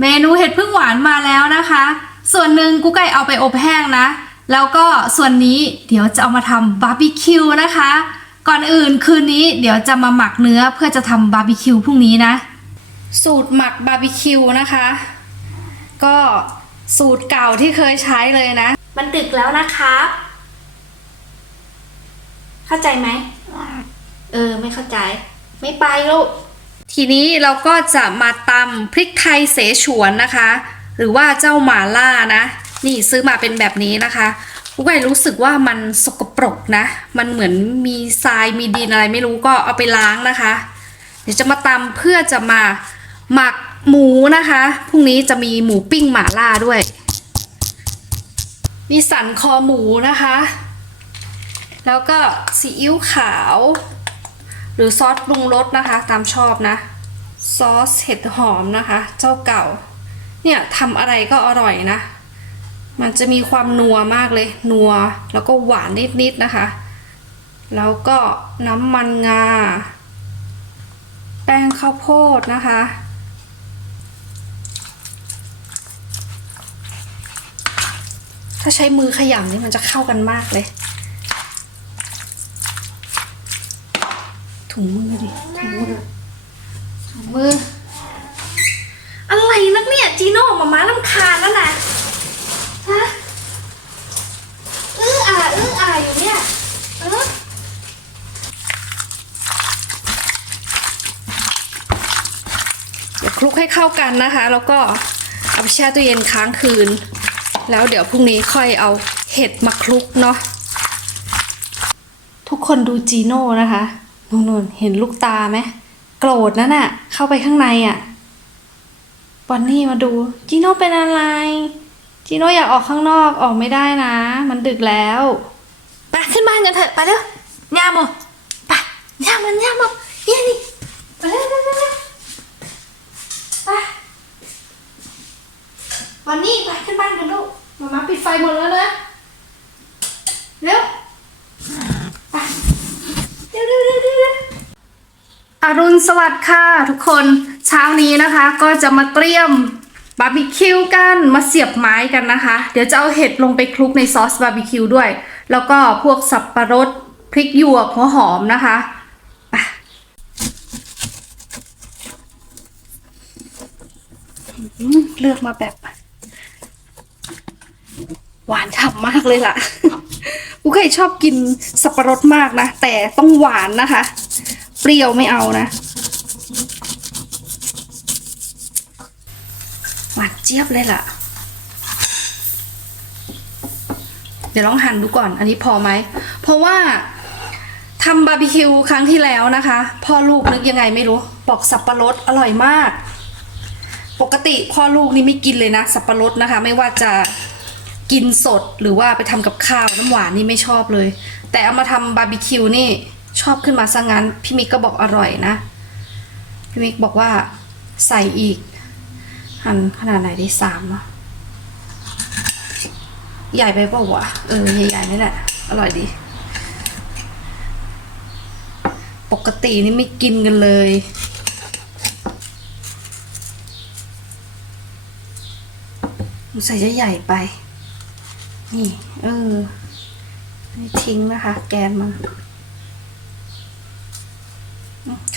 เมนูเห็ดพึ่งหวานมาแล้วนะคะ ส่วนหนึ่งกุ๊กไก่เอาไปอบแห้งนะ แล้วก็ส่วนนี้เดี๋ยวจะเอามาทำบาร์บีคิวนะคะ ก่อนอื่นคืนนี้เดี๋ยวจะมาหมักเนื้อเพื่อจะทำบาร์บีคิวพรุ่งนี้นะ สูตรหมักบาร์บีคิวนะคะ ก็สูตรเก่าที่เคยใช้เลยนะ มันดึกแล้วนะครับเข้าใจไหม เออ ไม่เข้าใจ ไม่ไปลูก ทีนี้เราก็จะมาตำพริกไทยเสฉวนนะคะ หรือว่าเจ้าหมาล่านะ นี่ซื้อมาเป็นแบบนี้นะคะลูกไก่รู้สึกว่ามันสกปรกนะ มันเหมือนมีทรายมีดินอะไรไม่รู้ก็เอาไปล้างนะคะ เดี๋ยวจะมาตำเพื่อจะมาหมักหมูนะคะ พรุ่งนี้จะมีหมูปิ้งหมาล่าด้วย มีสันคอหมูนะคะ แล้วก็ซีอิ๊วขาว หรือซอสปรุงรสนะคะ ตามชอบนะ ซอสเห็ดหอมนะคะ เจ้าเก่า เนี่ยทำอะไรก็อร่อยนะ มันจะมีความนัวมากเลย นัว แล้วก็หวานนิดๆนะคะ แล้วก็น้ำมันงา แป้งข้าวโพดนะคะถ้าใช้มือขยำนี่มันจะเข้ากันมากเลย ถุงมือดิถุงมือถุงมือ อะไรนักเนี่ยจีโน่มาม้าลำคาญแล้วนะฮะอื้ออ่าอื้ออ่าอยู่เนี่ยเออเดี๋ยวคลุกให้เข้ากันนะคะ แล้วก็เอาไปแช่ตู้เย็นค้างคืน แล้วเดี๋ยวพรุ่งนี้ค่อยเอาเห็ดมาคลุกเนาะทุกคนดูจีโน่นะคะ นู่นเห็นลูกตาไหมโกรธนั่นน่ะ เข้าไปข้างในอะ่ะบอนนี่มาดูจีโน่เป็นอะไรจีโน่อยากออกข้างนอกออกไม่ได้นะ มันดึกแล้วไปขึ้นบ้านกันเถอะไปเร็วย่าโมไปย่ามันย่าโมเนี่ยนี่ไปเร็วเร็วเร็วไปวันนี้ไปขึ้นบ้านกันลูกมามาปิดไฟหมดแล้วนะเร็ว เร็วเร็วเร็วเร็วเร็ว อรุณสวัสดิ์ค่ะทุกคนเช้านี้นะคะก็จะมาเตรียมบาร์บีคิวกันมาเสียบไม้กันนะคะ เดี๋ยวจะเอาเห็ดลงไปคลุกในซอสบาร์บีคิวด้วย แล้วก็พวกสับปะรดพริกหยวกหัวหอมนะคะเลือกมาแบบ หวานฉ่ำมากเลยล่ะ กูเคยชอบกินสับปะรดมากนะ แต่ต้องหวานนะคะ เปรี้ยวไม่เอานะหวานเจี๊ยบเลยล่ะ เดี๋ยวลองหั่นดูก่อน อันนี้พอไหม เพราะว่าทำบาร์บีคิวครั้งที่แล้วนะคะ พ่อลูกนึกยังไงไม่รู้บอกสับปะรดอร่อยมาก ปกติพ่อลูกนี่ไม่กินเลยนะ สับปะรดนะคะ ไม่ว่าจะกินสดหรือว่าไปทำกับข้าวน้ำหวานนี่ไม่ชอบเลย แต่เอามาทำบาร์บีคิวนี่ ชอบขึ้นมาซะงั้น พี่มิกก็บอกอร่อยนะ พี่มิกบอกว่าใส่อีก หั่นขนาดไหนดีสามเนาะใหญ่ไปเปล่าวะเออใหญ่ๆนี่แหละ อร่อยดี ปกตินี่ไม่กินกันเลย ใส่จะใหญ่ไป นี่ เออไม่ทิ้งนะคะ แกนมันอืม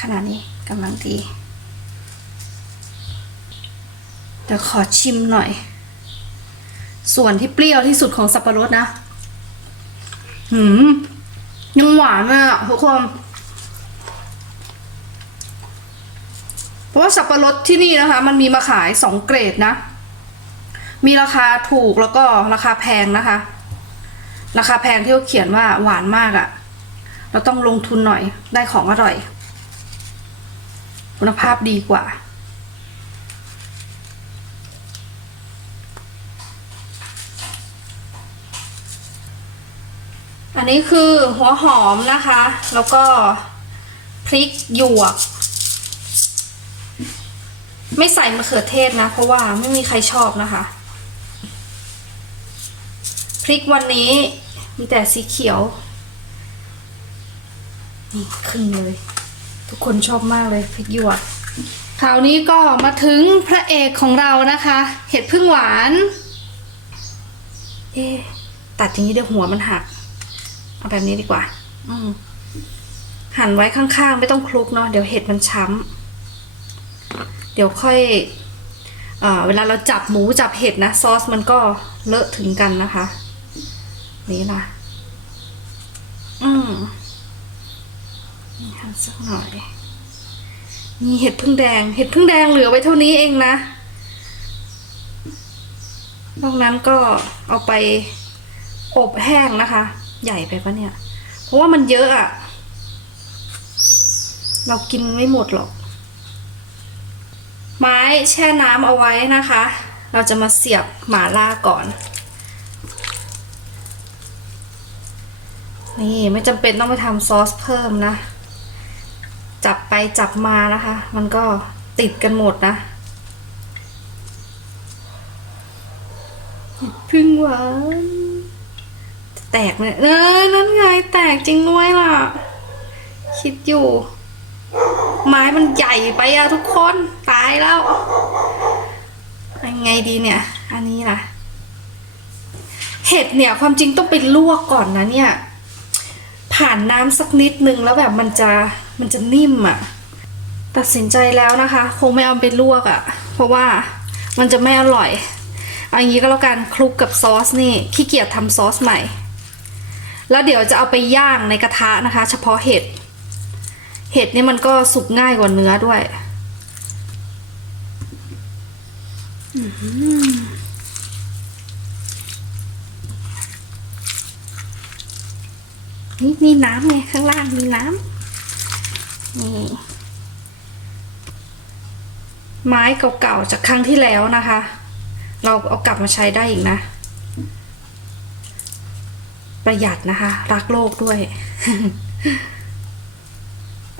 ขนาดนี้กำลังดี เดี๋ยวขอชิมหน่อย ส่วนที่เปรี้ยวที่สุดของสับปะรดนะ หืม ยังหวานเลยอะทุกคนเพราะว่าสับปะรดที่นี่นะคะ มันมีมาขายสองเกรดนะ มีราคาถูกแล้วก็ราคาแพงนะคะ ราคาแพงที่เขาเขียนว่าหวานมากอะ่ะ เราต้องลงทุนหน่อยได้ของอร่อย คุณภาพดีกว่า อันนี้คือหัวหอมนะคะ แล้วก็พริกหยวก ไม่ใส่มะเขือเทศนะ เพราะว่าไม่มีใครชอบนะคะ พริกวันนี้มีแต่สีเขียว นี่ครึ่งเลย ทุกคนชอบมากเลยพริกหยวกคราวนี้ก็มาถึงพระเอกของเรานะคะ เห็ดพึ่งหวาน เอ๊ะตัดอย่างนี้เดี๋ยวหัวมันหัก เอาแบบนี้ดีกว่า อืหั่นไว้ข้างๆ ไม่ต้องคลุกเนาะเดี๋ยวเห็ดมันช้ำ เดี๋ยวค่อยเอเวลาเราจับหมูจับเห็ดนะ ซอสมันก็เลอะถึงกันนะคะ นี่นะอืม นี่หั่นสักหน่อยมีเห็ดพึ่งแดง เห็ดพึ่งแดงเหลือไว้เท่านี้เองนะ นอกนั้นก็เอาไปอบแห้งนะคะ ใหญ่ไปปะเนี่ย เพราะว่ามันเยอะอะ เรากินไม่หมดหรอก ไม้แช่น้ำเอาไว้นะคะ เราจะมาเสียบหมาล่าก่อนนี่ไม่จำเป็นต้องไปทำซอสเพิ่มนะ ไปจับมานะคะ มันก็ติดกันหมดนะพึ่งหวานแตกเลยเออนั่นไงแตกจริงด้วยล่ะ คิดอยู่ ไม้มันใหญ่ไปอะทุกคนตายแล้วยังไงดีเนี่ย อันนี้ล่ะ เห็ดเนี่ยความจริงต้องไปลวกก่อนนะเนี่ย ผ่านน้ำสักนิดนึงแล้วแบบมันจะ มันจะนิ่มอะ่ะ ตัดสินใจแล้วนะคะ คงไม่เอาไปลวกอะ่ะ เพราะว่ามันจะไม่อร่อยเอางนี้ก็แล้วกันคลุกกับซอสนี่ขี้เกียจทำซอสใหม่ แล้วเดี๋ยวจะเอาไปย่างในกระทะนะคะ เฉพาะเห็ด เห็ดนี่มันก็สุกง่ายกว่าเนื้อด้วยอื้อหือนี่มีน้ำไงข้างล่างมีน้ำ นี่ ไม้เก่าๆจากครั้งที่แล้วนะคะ เราเอากลับมาใช้ได้อีกนะ ประหยัดนะคะ รักโลกด้วย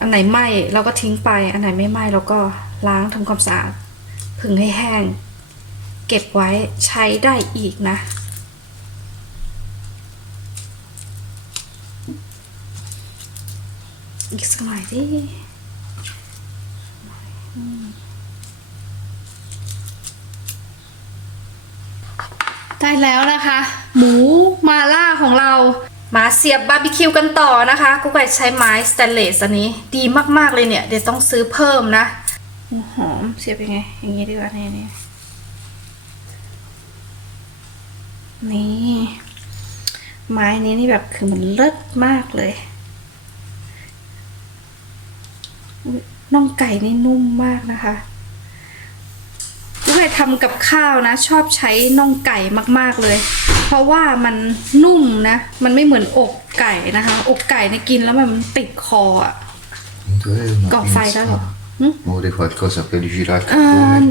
อันไหนไหม้เราก็ทิ้งไป อันไหนไม่ไหม้เราก็ล้างทำความสะอาดผึ่งให้แห้ง เก็บไว้ใช้ได้อีกนะ อีกสักหน่อยดิอืมได้แล้วนะคะ หมูมาล่าของเรา มาเสียบบาร์บีคิวกันต่อนะคะกุ๊กไก่ใช้ไม้สแตนเลสอันนี้ ดีมากๆเลยเนี่ย เดี๋ยวต้องซื้อเพิ่มนะหอมเสียบยังไง อย่างนี้ดีกว่านี่นี่นี่ไม้นี้นี่แบบคือมันเลิศมากเลยอุ๊ย น่องไก่นี่นุ่มมากนะคะลูกไก่ทำกับข้าวนะ ชอบใช้น่องไก่มากๆเลย เพราะว่ามันนุ่มนะ มันไม่เหมือนอกไก่นะคะ อกไก่เนี่ยกินแล้วมันติดคออะ Vorrei una Go, fai da pizza. lo. Mm? Vorrei qualcosa per il girato. อ่า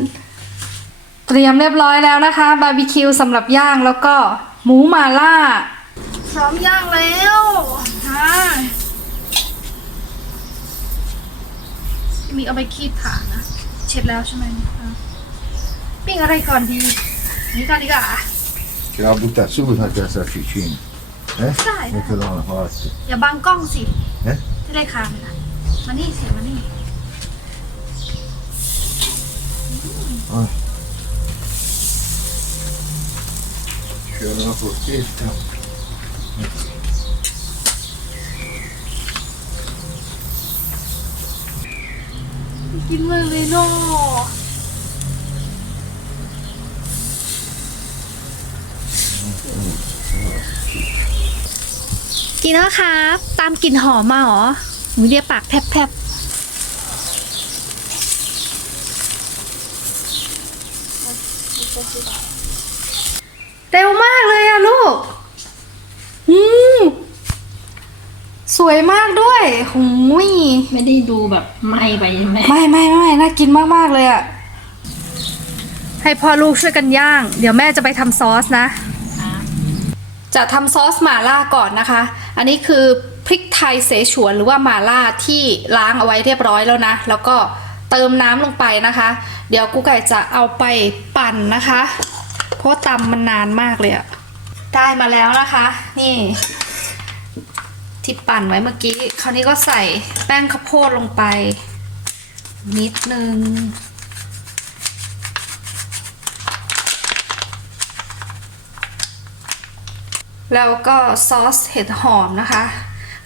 เตรียมเรียบร้อยแล้วนะคะ บาร์บีคิวสำหรับย่างแล้วก็หมูหมาล่า พร้อมย่างแล้วอ่าพี่ มีเอาไปคีดผ่านนะ เช็ดแล้วใช่ไหมอ่าปิ้งอะไรก่อนดี นี่ก่อนดีกว่า Che la butta subito anche la salsicina. Eh? Dai, dai. Metto da una parte. อย่าบังกล้องสิ Eh? จะได้คามนะมานี่เสียมานี่ Ah. C'è una forchetta. กินเลยเลยเนาะกินแล้วครับ ตามกลิ่นหอมมาเหรอหมูเดียปากแพบเร็วมากเลยอะลูก อืม สวยมากด้วยหูยไม่ได้ดูแบบไหม้ไปใช่ไหมไม่ไม่ไม่น่ากินมากๆเลยอะให้พ่อลูกช่วยกันย่าง เดี๋ยวแม่จะไปทำซอสนะ จะทำซอสหม่าล่าก่อนนะคะ อันนี้คือพริกไทยเสฉวนหรือว่าหม่าล่าที่ล้างเอาไว้เรียบร้อยแล้วนะ แล้วก็เติมน้ำลงไปนะคะ เดี๋ยวกูไก่จะเอาไปปั่นนะคะ เพราะว่าตำมันนานมากเลยอะได้มาแล้วนะคะ นี่ ที่ปั่นไว้เมื่อกี้ คราวนี้ก็ใส่แป้งข้าวโพดลงไป นิดนึง แล้วก็ซอสเห็ดหอมนะคะ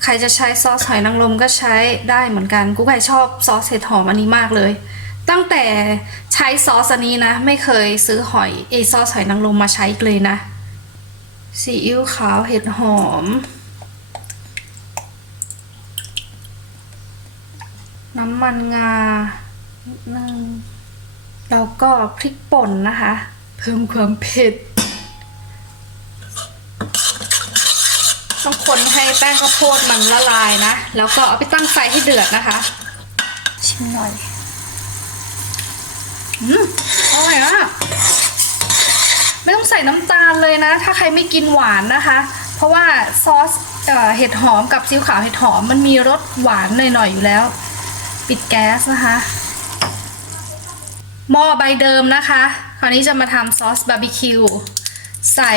ใครจะใช้ซอสหอยนางรมก็ใช้ได้เหมือนกัน กูไก่ชอบซอสเห็ดหอมอันนี้มากเลย ตั้งแต่ใช้ซอสอันนี้นะ ไม่เคยซื้อหอยเอซอสหอยนางรมมาใช้อีกเลยนะซีอิ๊วขาวเห็ดหอม น้ำมันงานิดนึงแล้วก็พริกป่นนะคะ เพิ่มความเผ็ดต้องคนให้แป้งข้าวโพดมันละลายนะ แล้วก็เอาไปตั้งไฟให้เดือดนะคะ ชิมหน่อย อืมอร่อยอะไม่ต้องใส่น้ำตาลเลยนะ ถ้าใครไม่กินหวานนะคะ เพราะว่าซอสเห็ดหอมกับซีอิ๊วขาวเห็ดหอมมันมีรสหวานหน่อยๆอยู่แล้ว ปิดแก๊สนะคะหม้อใบเดิมนะคะ คราวนี้จะมาทำซอสบาร์บีคิวใส่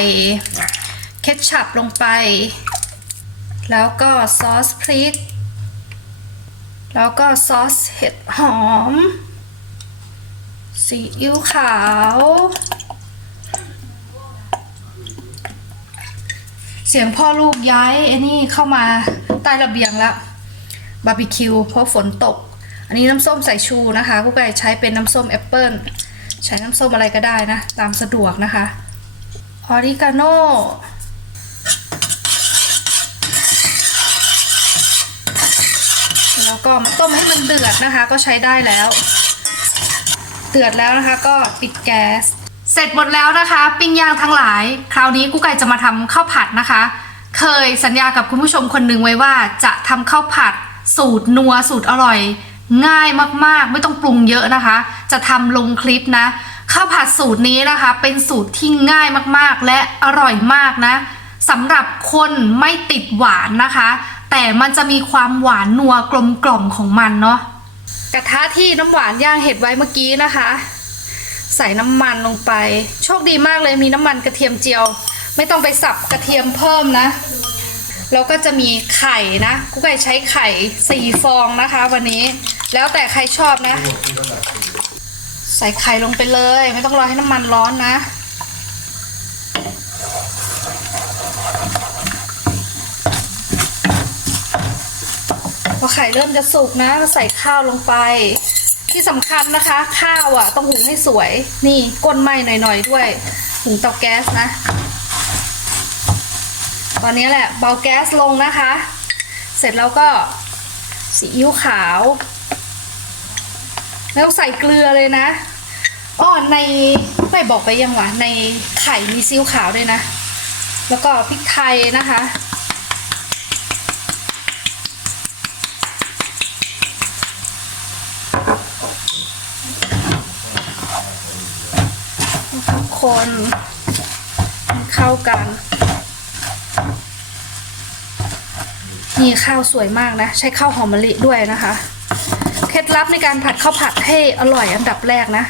เคทชัพลงไป แล้วก็ซอสพริก แล้วก็ซอสเห็ดหอมซีอิ๊วขาว เสียงพ่อลูกย้ายไอ้นี่เข้ามาใต้ระเบียงแล้วบาร์บีคิวเพราะฝนตก อันนี้น้ำส้มสายชูนะคะกุ๊กไก่ใช้เป็นน้ำส้มแอปเปิลใช้น้ำส้มอะไรก็ได้นะ ตามสะดวกนะคะออริกาโนแล้วก็มาต้มให้มันเดือดนะคะ ก็ใช้ได้แล้ว เดือดแล้วนะคะ ก็ปิดแก๊สเสร็จหมดแล้วนะคะ ปิ้งย่างทั้งหลาย คราวนี้กุ๊กไก่จะมาทำข้าวผัดนะคะ เคยสัญญากับคุณผู้ชมคนหนึ่งไว้ว่าจะทำข้าวผัดสูตรนัวสูตรอร่อย ง่ายมากๆ ไม่ต้องปรุงเยอะนะคะ จะทำลงคลิปนะข้าวผัดสูตรนี้นะคะ เป็นสูตรที่ง่ายมากๆ และอร่อยมากนะสำหรับคนไม่ติดหวานนะคะ แต่มันจะมีความหวานนัวกลมกล่อมของมันเนาะกระทะที่น้ำหวานย่างเห็ดไว้เมื่อกี้นะคะ ใส่น้ำมันลงไป โชคดีมากเลยมีน้ำมันกระเทียมเจียว ไม่ต้องไปสับกระเทียมเพิ่มนะแล้วก็จะมีไข่นะกุ๊กไก่ใช้ไข่สี่ฟองนะคะ วันนี้ แล้วแต่ใครชอบนะ ใส่ไข่ลงไปเลย ไม่ต้องรอให้น้ำมันร้อนนะ พอไข่เริ่มจะสุกนะก็ใส่ข้าวลงไป ที่สำคัญนะคะ ข้าวอะ ต้องหุงให้สวย นี่ก้นไหม้หน่อยๆด้วย หุงเตาแก๊สนะ ตอนนี้แหละเบาแก๊สลงนะคะ เสร็จแล้วก็ซีอิ๊วขาว แล้วใส่เกลือเลยนะอ้อในไม่บอกไปยังวะในไข่มีซีอิ๊วขาวด้วยนะ แล้วก็พริกไทยนะคะทุกคนเข้ากัน นี่ข้าวสวยมากนะ ใช้ข้าวหอมมะลิด้วยนะคะ ล็ดลับในการผัดข้าวผัดให้อร่อยอันดับแรกนะ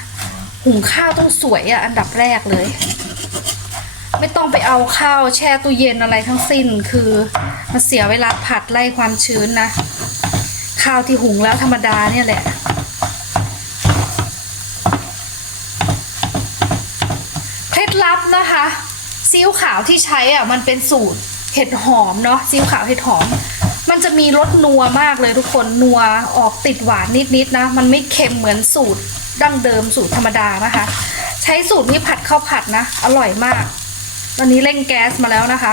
หุงข้าวต้องสวยอะอันดับแรกเลย ไม่ต้องไปเอาข้าวแช่ตู้เย็นอะไรทั้งสิ้นคือมันเสียเวลาผัดไล่ความชื้นนะข้าวที่หุงแล้วธรรมดาเนี่ยแหละเคล็ดลับนะคะซีอิ๊วขาวที่ใช้อะมันเป็นสูตรเห็ดหอมเนาะซีอิ๊วขาวเห็ดหอม มันจะมีรสนัวมากเลยทุกคนนัวออกติดหวานนิดๆนะ มันไม่เค็มเหมือนสูตรดั้งเดิมสูตรธรรมดานะคะ ใช้สูตรนี้ผัดข้าวผัดนะ อร่อยมาก ตอนนี้เร่งแก๊สมาแล้วนะคะ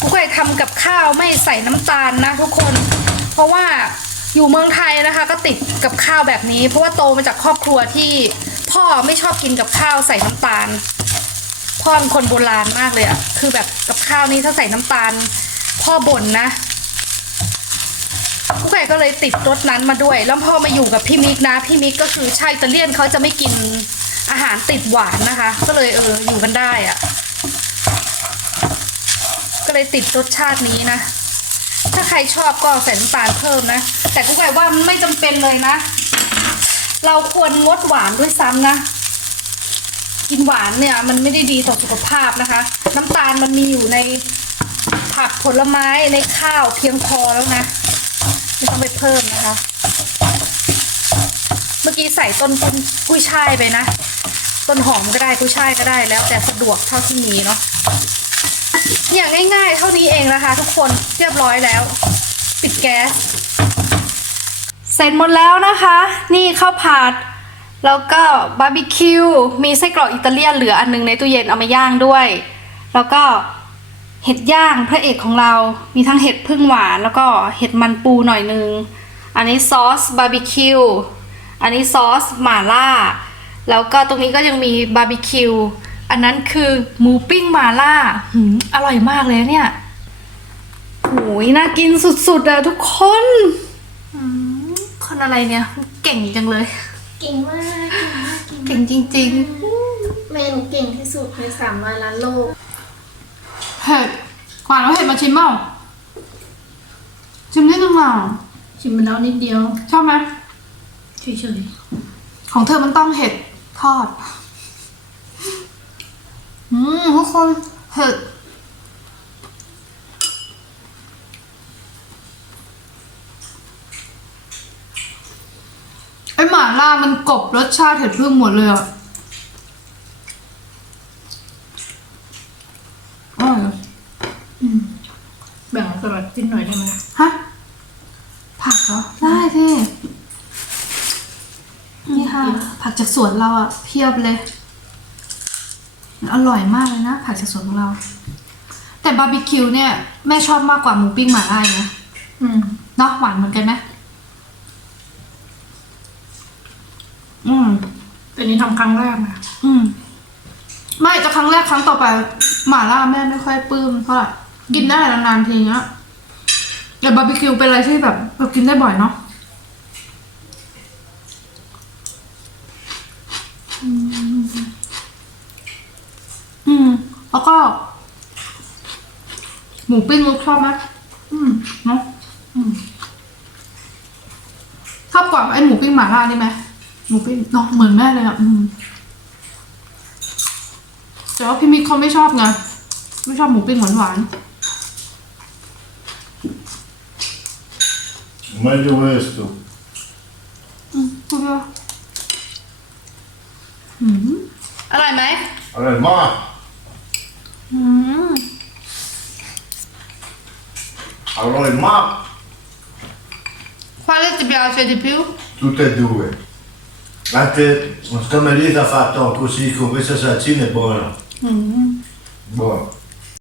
กุ๊กไก่ทำกับ ข้าวไม่ใส่น้ำตาลนะทุกคน เพราะว่าอยู่เมืองไทยนะคะ ก็ติดกับข้าวแบบนี้ เพราะว่าโตมาจากครอบครัวที่พ่อไม่ชอบกินกับข้าวใส่น้ำตาล พ่อเป็นคนโบราณมากเลยอะคือแบบกับข้าวนี้ถ้าใส่น้ำตาล พ่อบ่นนะกุ๊กไก่ก็เลยติดรสนั้นมาด้วย แล้วพอมาอยู่กับพี่มิกนะ พี่มิกก็คือชายอิตาเลียนเขาจะไม่กินอาหารติดหวานนะคะ ก็เลยเอออยู่กันได้อะ เลยติดรสชาตินี้นะ ถ้าใครชอบก็ใส่น้ำตาลเพิ่มนะ แต่กุ๊กไก่ว่ามันไม่จำเป็นเลยนะ เราควรงดหวานด้วยซ้ำนะ กินหวานเนี่ย มันไม่ได้ดีต่อสุขภาพนะคะ น้ำตาลมันมีอยู่ในผักผลไม้ในข้าวเพียงพอแล้วนะไม่ต้องไปเพิ่มนะคะ เมื่อกี้ใส่ต้นกุ้ยช่ายไปนะ ต้นหอมก็ได้กุ้ยช่ายก็ได้แล้วแต่สะดวกเท่าที่มีเนาะ อย่างง่ายๆ เท่านี้เองนะคะ ทุกคนเรียบร้อยแล้ว ปิดแก๊ส เสร็จหมดแล้วนะคะ นี่ข้าวผัดแล้วก็บาร์บีคิวมีไส้กรอกอิตาเลียนเหลืออันนึงในตู้เย็นเอามาย่างด้วย แล้วก็เห็ดย่างพระเอกของเรา มีทั้งเห็ดพึ่งหวาน แล้วก็เห็ดมันปูหน่อยนึง อันนี้ซอสบาร์บีคิว อันนี้ซอสหม่าล่า แล้วก็ตรงนี้ก็ยังมีบาร์บีคิว อันนั้นคือหมูปิ้งหม่าล่าหืมอร่อยมากเลยเนี่ยโอ้ยน่ากินสุดๆอะทุกคนอืมคนอะไรเนี่ย เก่งจังเลย เก่งมาก เก่งมากเก่งจริงเมนูเก่งที่สุดในสามร้อยล้านโลกๆเห็ดขวานเอาเห็ดมาชิมเปล่าชิมนิดนึงเปล่าชิมมันแล้วนิดเดียว ชอบไหมเฉยของเธอมันต้องเห็ดทอด อืมทุกคนเห็ดไอหม่าล่ามันกบรสชาติเห็ดพึ่งหมดเลยอะอร่อยอะๆแบ่งสลัดกินหน่อยได้ไหมฮะ ผักเหรอ ได้ที่นี่ค่ะ ผักจากสวนเราอะ เพียบเลย อร่อยมากเลยนะ ผักจากสวนของเรา แต่บาร์บีคิวเนี่ยแม่ชอบมากกว่าหมูปิ้งหม่าล่าอีกนะอืมเนาะหวานเหมือนกันไหมอืม แต่นี้ทำครั้งแรกนะอืม ไม่จะครั้งแรกครั้งต่อไปหม่าล่าแม่ไม่ค่อยปลื้มเท่าไหร่กินได้นานๆทีเนี้ยแต่บาร์บีคิวเป็นอะไรที่แบบเรากินได้บ่อยเนาะอืมอืม แล้วก็ หมูปิ้งลูกชอบไหมอืมเนาะอืมชอบกว่าไอ้หมูปิ้งหม่าล่านี่ไหมหมูปิ้งเนาะเหมือนแม่เลยอะอืมแต่ว่าพี่มิกเขาไม่ชอบไงไม่ชอบหมูปิ้งหวานหวาน Meglio questo. ๆอืมพูดว่าอืมอร่อยไหม Allora, ma Allora, ma... Quale ti piace di più? Tutte e due. Anche questa merita fatta così con questa salsina è buona. Mm-hmm. Buona.